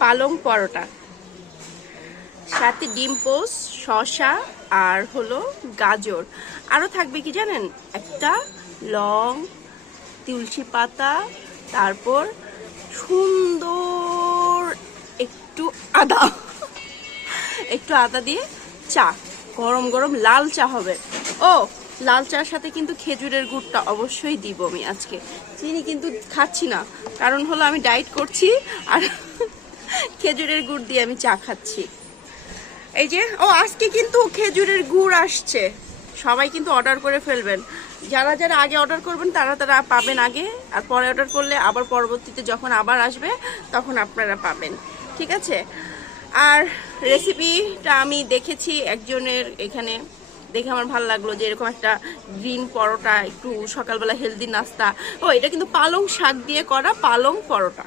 পালং পরোটা, সাথে ডিম পোস্ট, শসা আর হলো গাজর। আরও থাকবে কি জানেন, একটা লং, তুলসী পাতা, তারপর সুন্দর একটু আদা, একটু আদা দিয়ে চা, গরম গরম লাল চা হবে। ও, লাল চার সাথে কিন্তু খেজুরের গুড়টা অবশ্যই দিব আমি আজকে। চিনি কিন্তু খাচ্ছি না, কারণ হলো আমি ডায়েট করছি আর খেজুরের গুড় দিয়ে আমি চা খাচ্ছি। এই যে, ও আজকে কিন্তু খেজুরের গুড় আসছে, সবাই কিন্তু অর্ডার করে ফেলবেন। যারা যারা আগে অর্ডার করবেন তারা তারা পাবেন আগে, আর পরে অর্ডার করলে আবার পরবর্তীতে যখন আবার আসবে তখন আপনারা পাবেন, ঠিক আছে? আর রেসিপিটা আমি দেখেছি একজনের এখানে, দেখে আমার ভালো লাগলো যে এরকম একটা গ্রিন পরোটা, একটু সকালবেলা হেলদি নাস্তা। ও, এটা কিন্তু পালং শাক দিয়ে করা পালং পরোটা।